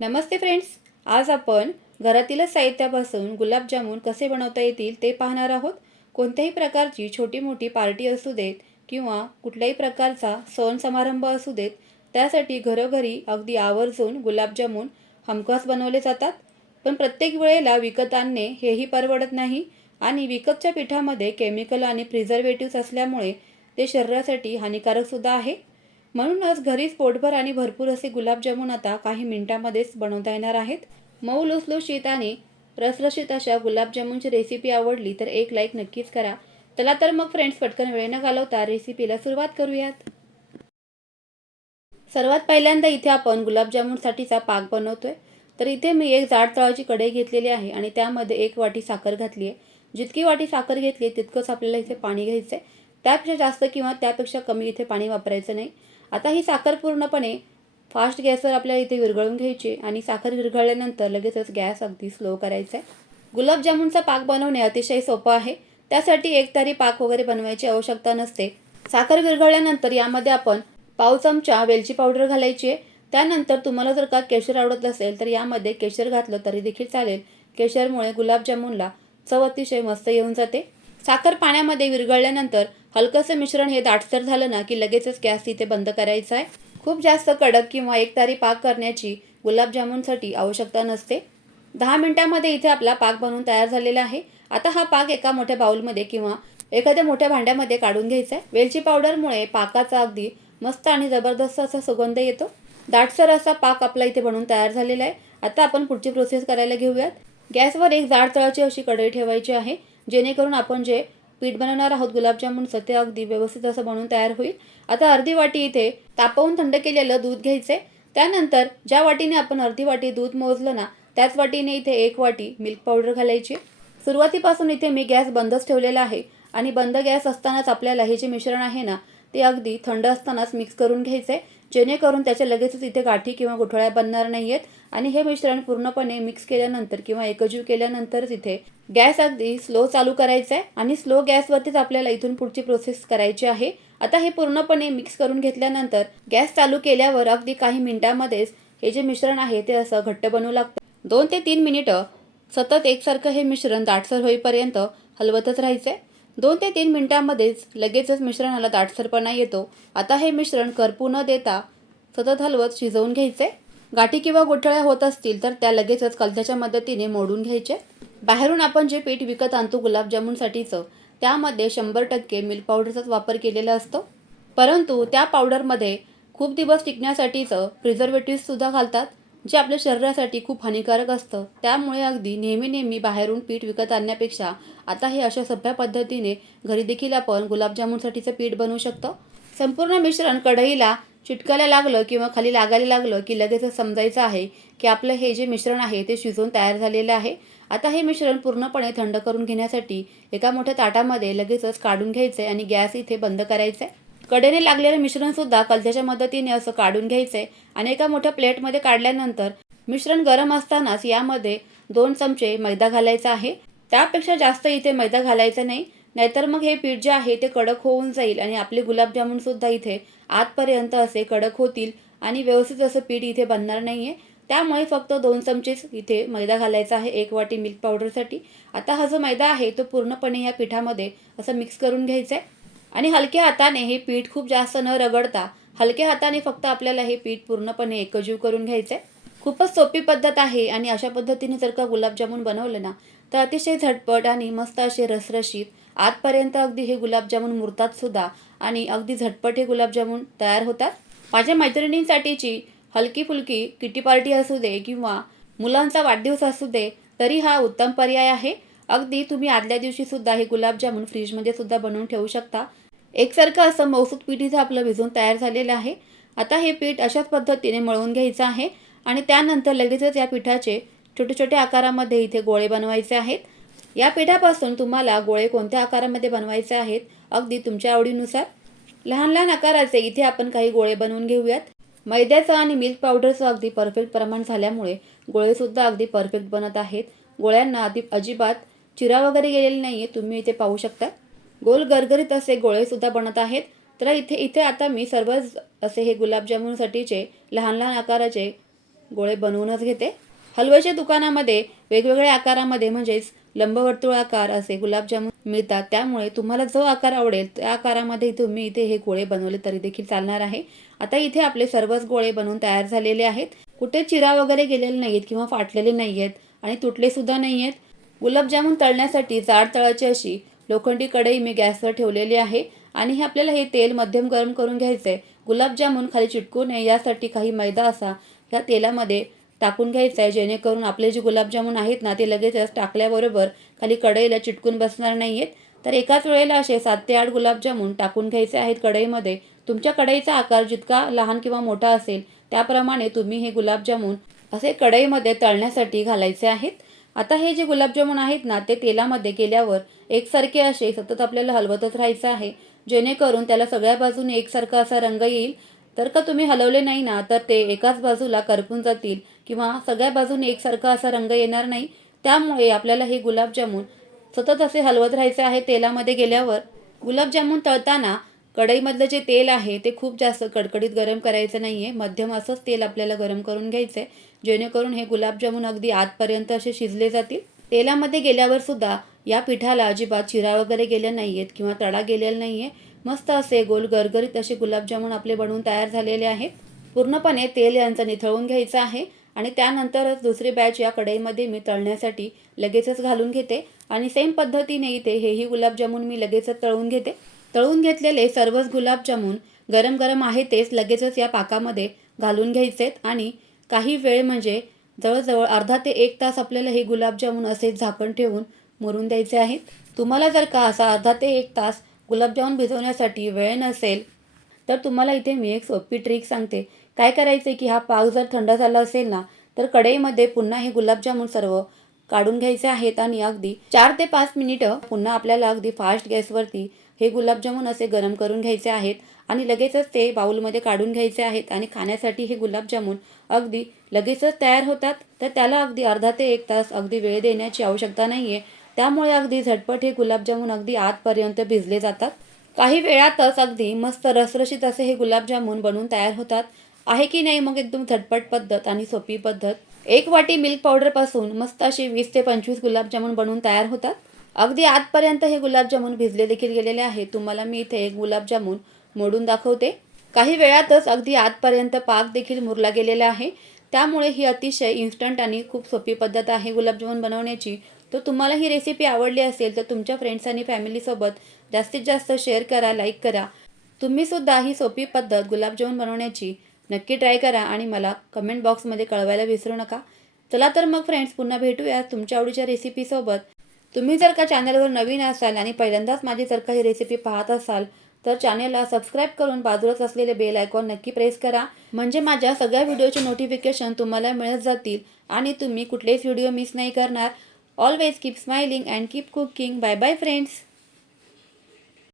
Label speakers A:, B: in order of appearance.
A: नमस्ते friends आज आपण घरातीलच साहित्यापासून गुलाबजामुन कसे बनवता येतील ते पाहणार आहोत. कोणत्याही प्रकारची छोटी मोठी पार्टी असू देत किंवा कुठल्याही प्रकारचा सण समारंभ असू देत त्यासाठी घरोघरी अगदी आवर्जून गुलाबजामुन हमखास बनवले जातात. पण प्रत्येक वेळेला विकत आणणे हेही परवडत नाही आणि विकतच्या पिठामध्ये केमिकल आणि प्रिझर्वेटिव्स असल्यामुळे ते शरीरासाठी हानिकारकसुद्धा आहे. म्हणूनच घरीच पोटभर आणि भरपूर असे गुलाबजामुन आता काही मिनिटांमध्येच बनवता येणार आहेत. मऊ लुसलुशीत आणि रसरशीत अशा गुलाबजामुनची रेसिपी आवडली तर एक लाईक नक्कीच करा. चला तर मग फ्रेंड्स पटकन वेळ न घालवता रेसिपीला सुरुवात करूयात. सर्वात पहिल्यांदा इथे आपण गुलाबजामुनसाठीचा पाक बनवतोय. तर इथे मी एक जाड तळाची कढई घेतलेली आहे आणि त्यामध्ये एक वाटी साखर घातली आहे. जितकी वाटी साखर घेतली तितकंच आपल्याला इथे पाणी घ्यायचं आहे त्यापेक्षा जास्त किंवा त्यापेक्षा कमी इथे पाणी वापरायचं नाही. आता ही साखर पूर्णपणे फास्ट गॅसवर आपल्याला इथे विरघळून घ्यायची आणि साखर विरघळल्यानंतर लगेचच गॅस अगदी स्लो करायचा आहे. गुलाबजामुनचा पाक बनवणे अतिशय सोपं आहे. त्यासाठी एक तरी पाक वगैरे बनवायची आवश्यकता नसते. साखर विरघळल्यानंतर यामध्ये आपण पाव चमचा वेलची पावडर घालायची आहे. त्यानंतर तुम्हाला जर का केशर आवडत असेल तर यामध्ये केशर घातलं तरी देखील चालेल. केशरमुळे गुलाबजामुनला चव अतिशय मस्त येऊन जाते. साखर पाण्यामध्ये विरघळल्यानंतर हलकंसं मिश्रण हे दाटसर झालं ना की लगेचच गॅस इथे बंद करायचा आहे. खूप जास्त कडक किंवा एकतारी पाक करण्याची गुलाबजामुनसाठी आवश्यकता नसते. दहा मिनिटांमध्ये इथे आपला पाक बनवून तयार झालेला आहे. आता हा पाक एका मोठ्या बाउलमध्ये किंवा एखाद्या मोठ्या भांड्यामध्ये काढून घ्यायचा आहे. वेलची पावडरमुळे पाकाचा अगदी मस्त आणि जबरदस्त असा सुगंध येतो. दाटसर असा पाक आपला इथे बनवून तयार झालेला आहे. आता आपण पुढची प्रोसेस करायला घेऊयात. गॅसवर एक जाड तळाची अशी कढई ठेवायची आहे. जेणेकरून आपण जे पीठ बनवणार आहोत गुलाबजामुनचं ते अगदी व्यवस्थित असं बनवून तयार होईल. आता अर्धी वाटी इथे तापवून थंड केलेलं दूध घ्यायचे. त्यानंतर ज्या वाटीने आपण अर्धी वाटी दूध मोजलं ना त्याच वाटीने इथे एक वाटी मिल्क पावडर घालायची. सुरुवातीपासून इथे मी गॅस बंदच ठेवलेला आहे आणि बंद गॅस असतानाच आपल्याला हे जे मिश्रण आहे ना ते अगदी थंड असतानाच मिक्स करून घ्यायचं आहे जेणेकरून त्याच्या लगेचच इथे गाठी किंवा गुठळ्या बनणार नाही आहेत आणि हे मिश्रण पूर्णपणे मिक्स केल्यानंतर किंवा एकजीव केल्यानंतरच इथे गॅस अगदी स्लो चालू करायचा आहे. आणि स्लो गॅसवरतीच आपल्याला इथून पुढची प्रोसेस करायची आहे. आता हे पूर्णपणे मिक्स करून घेतल्यानंतर गॅस चालू केल्यावर अगदी काही मिनिटांमध्येच हे जे मिश्रण आहे ते असं घट्ट बनवू लागतं. दोन ते तीन मिनिटं सतत एकसारखं हे मिश्रण दाटसर होईपर्यंत हलवतच राहायचं आहे दोन ते तीन मिनिटांमध्येच लगेचच मिश्रणाला दाटसरपणा येतो. आता हे मिश्रण करपू न देता सतत हलवत शिजवून घ्यायचे. गाठी किंवा गोठळ्या होत असतील तर त्या लगेचच कलथ्याच्या मदतीने मोडून घ्यायचे. बाहेरून आपण जे पीठ विकत आणतो गुलाबजामुनसाठीचं त्यामध्ये शंभर टक्के मिल्क पावडरचाच वापर केलेला असतो. परंतु त्या पावडरमध्ये खूप दिवस टिकण्यासाठीचं प्रिझर्वेटिव्हसुद्धा घालतात. जे आपल्या शरीरासाठी खूप हानिकारक असतं त्यामुळे अगदी नेहमी नेहमी बाहेरून पीठ विकत आणण्यापेक्षा आता हे अशा सभ्या पद्धतीने घरी देखील आपण गुलाबजामुनसाठीचं पीठ बनवू शकतो. संपूर्ण मिश्रण कढईला चिटकायला लागलं किंवा खाली लागायला लागलं की लगेचच समजायचं आहे की आपलं हे जे मिश्रण आहे ते शिजवून तयार झालेलं आहे. आता हे मिश्रण पूर्णपणे थंड करून घेण्यासाठी एका मोठ्या ताटामध्ये लगेचच काढून घ्यायचं आहे आणि गॅस इथे बंद करायचा आहे कडेने लागलेलं मिश्रणसुद्धा कलथ्याच्या मदतीने असं काढून घ्यायचं आहे आणि एका मोठ्या प्लेटमध्ये काढल्यानंतर मिश्रण गरम असतानाच यामध्ये दोन चमचे मैदा घालायचा आहे. त्यापेक्षा जास्त इथे मैदा घालायचा नाही. नाहीतर मग हे पीठ जे आहे ते कडक होऊन जाईल आणि आपले गुलाबजामुनसुद्धा इथे आतपर्यंत असे कडक होतील आणि व्यवस्थित असं पीठ इथे बनणार नाही आहे त्यामुळे फक्त दोन चमचेच इथे मैदा घालायचा आहे एक वाटी मिल्क पावडरसाठी आता हा जो मैदा आहे तो पूर्णपणे या पिठामध्ये असं मिक्स करून घ्यायचा आहे आणि हलक्या हाताने हे पीठ खूप जास्त न रगडता हलक्या हाताने फक्त आपल्याला हे पीठ पूर्णपणे एकजीव करून घ्यायचं आहे खूपच सोपी पद्धत आहे आणि अशा पद्धतीने जर का गुलाबजामुन बनवलं ना तर अतिशय झटपट आणि मस्त असे रसरशीत आजपर्यंत अगदी हे गुलाबजामुन मुरतात सुद्धा आणि अगदी झटपट हे गुलाबजामुन तयार होतात. माझ्या मैत्रिणींसाठीची हलकी फुलकी किटी पार्टी असू दे किंवा मुलांचा वाढदिवस असू दे तरी हा उत्तम पर्याय आहे. अगदी तुम्ही आदल्या दिवशी सुद्धा हे गुलाबजामुन फ्रीजमध्ये सुद्धा बनवून ठेवू शकता. एकसारखं असं मौसूद पिठीचं आपलं भिजून तयार झालेलं आहे. आता हे पीठ अशाच पद्धतीने मळून घ्यायचं आहे आणि त्यानंतर लगेचच या पिठाचे छोटे छोटे आकारामध्ये इथे गोळे बनवायचे आहेत. या पिठापासून तुम्हाला गोळे कोणत्या आकारामध्ये बनवायचे आहेत अगदी तुमच्या आवडीनुसार. लहान लहान आकाराचे इथे आपण काही गोळे बनवून घेऊयात. मैद्याचं आणि मिल्क पावडरचं अगदी परफेक्ट प्रमाण झाल्यामुळे गोळेसुद्धा अगदी परफेक्ट बनत आहेत. गोळ्यांना अगदी अजिबात चिरा वगैरे गेलेली नाही आहे तुम्ही इथे पाहू शकता. गोल गरगरीत असे गोळेसुद्धा बनत आहेत. तर इथे इथे आता मी सर्वच असे हे गुलाबजामुनसाठीचे लहान लहान आकाराचे गोळे बनवूनच घेते. हलव्याच्या दुकानामध्ये वेगवेगळ्या आकारामध्ये म्हणजेच लंबवर्तुळ आकार असे गुलाबजामुन मिळतात. त्यामुळे तुम्हाला जो आकार आवडेल त्या आकारामध्ये तुम्ही इथे हे गोळे बनवले तरी देखील चालणार आहे. आता इथे आपले सर्वच गोळे बनवून तयार झालेले आहेत. कुठे चिरा वगैरे गेलेले नाहीत किंवा फाटलेले नाही आहेत आणि तुटले सुद्धा नाही आहेत गुलाबजामुन तळण्यासाठी जाड तळाची अशी लोखंडी कढई मी गॅसवर ठेवलेली आहे. आणि हे आपल्याला हे तेल मध्यम गरम करून घ्यायचं आहे गुलाबजामून खाली चिटकू नये यासाठी काही मैदा असा ह्या तेलामध्ये टाकून घ्यायचं आहे जेणेकरून आपले जे गुलाबजामुन आहेत ना ते लगेचच टाकल्याबरोबर खाली कढईला चिटकून बसणार नाही आहेत तर एकाच वेळेला असे सात ते आठ गुलाबजामून टाकून घ्यायचे आहेत कढईमध्ये. तुमच्या कढईचा आकार जितका लहान किंवा मोठा असेल त्याप्रमाणे तुम्ही हे गुलाबजामून असे कढईमध्ये तळण्यासाठी घालायचे आहेत. आता हे जे गुलाबजामुन आहेत ना ते तेलामध्ये गेल्यावर एकसारखे असे सतत आपल्याला हलवतच राहायचं आहे. जेणेकरून त्याला सगळ्या बाजूने एकसारखा असा रंग येईल. तर का तुम्ही हलवले नाही ना तर ते एकाच बाजूला करपून जातील किंवा सगळ्या बाजूने एकसारखा असा रंग येणार नाही. त्यामुळे आपल्याला हे गुलाबजामुन सतत असे हलवत राहायचे आहे तेलामध्ये गेल्यावर. गुलाबजामुन तळताना कढईमधलं जे तेल आहे ते खूप जास्त कडकडीत गरम करायचं नाही आहे मध्यम असंच तेल आपल्याला गरम करून घ्यायचं आहे जेणेकरून हे गुलाबजामून अगदी आतपर्यंत असे शिजले जातील. तेलामध्ये गेल्यावर सुद्धा या पिठाला अजिबात चिरा वगैरे गेल्या नाही आहेत किंवा तडा गेलेला नाही आहे मस्त असे गोल गरगरीत असे गुलाबजामून आपले बनवून तयार झालेले आहेत. पूर्णपणे तेल यांचं निथळून घ्यायचं आहे आणि त्यानंतरच दुसरी बॅच या कढईमध्ये मी तळण्यासाठी लगेचच घालून घेते आणि सेम पद्धतीने इथे हेही गुलाबजामून मी लगेचच तळून घेते. तळून घेतलेले सर्वच गुलाबजामून गरम गरम आहे तेच लगेचच या पाकामध्ये घालून घ्यायचेत आणि काही वेळ म्हणजे जवळजवळ अर्धा ते एक तास आपल्याला हे गुलाबजामुन असे झाकण ठेवून मुरून द्यायचे आहेत. तुम्हाला जर का असा अर्धा ते एक तास गुलाबजामुन भिजवण्यासाठी वेळ नसेल तर तुम्हाला इथे मी एक सोपी ट्रिक सांगते. काय करायचं की हा पाक जर थंड झाला असेल ना तर कढईमध्ये पुन्हा हे गुलाबजामुन सर्व काढून घ्यायचे आहेत आणि अगदी चार ते पाच मिनिटं पुन्हा आपल्याला अगदी फास्ट गॅसवरती हे गुलाबजामुन असे गरम करून घ्यायचे आहेत आणि लगेचच ते बाउलमध्ये काढून घ्यायचे आहेत आणि खाण्यासाठी हे गुलाबजामुन अगदी लगेचच तयार होतात. तर त्याला अगदी अर्धा ते एक तास अगदी वेळ देण्याची आवश्यकता नाही आहे त्यामुळे अगदी झटपट हे गुलाबजामुन अगदी आतपर्यंत भिजले जातात. काही वेळातच अगदी मस्त रसरशीत असे हे गुलाबजामुन बनवून तयार होतात. आहे की नाही मग एकदम झटपट पद्धत आणि सोपी पद्धत? एक वाटी मिल्क पावडरपासून मस्त असे वीस ते पंचवीस गुलाबजामुन बनवून तयार होतात. अगदी आतपर्यंत हे गुलाबजामुन भिजले देखील गेलेले आहे. तुम्हाला मी इथे एक गुलाबजामून मोडून दाखवते. काही वेळातच अगदी आतपर्यंत पाक देखील मुरला गेलेला आहे. त्यामुळे ही अतिशय इन्स्टंट आणि खूप सोपी पद्धत आहे गुलाबजामून बनवण्याची. तर तुम्हाला ही रेसिपी आवडली असेल तर तुमच्या फ्रेंड्स आणि फॅमिलीसोबत जास्तीत जास्त शेअर करा लाईक करा. तुम्हीसुद्धा ही सोपी पद्धत गुलाबजामुन बनवण्याची नक्की ट्राय करा आणि मला कमेंट बॉक्समध्ये कळवायला विसरू नका. चला तर मग फ्रेंड्स पुन्हा भेटूया तुमच्या आवडीच्या रेसिपीसोबत तुम्ही जर का चॅनलवर नवीन असाल आणि पहिल्यांदाच माझी जर का ही रेसिपी पाहत असाल तर चॅनेलला सबस्क्राईब करून बाजूलाच असलेले बेल आयकॉन नक्की प्रेस करा. म्हणजे माझ्या सगळ्या व्हिडिओचे नोटिफिकेशन तुम्हाला मिळत जातील आणि तुम्ही कुठलेच व्हिडिओ मिस नाही करणार. Always keep smiling and keep cooking bye bye friends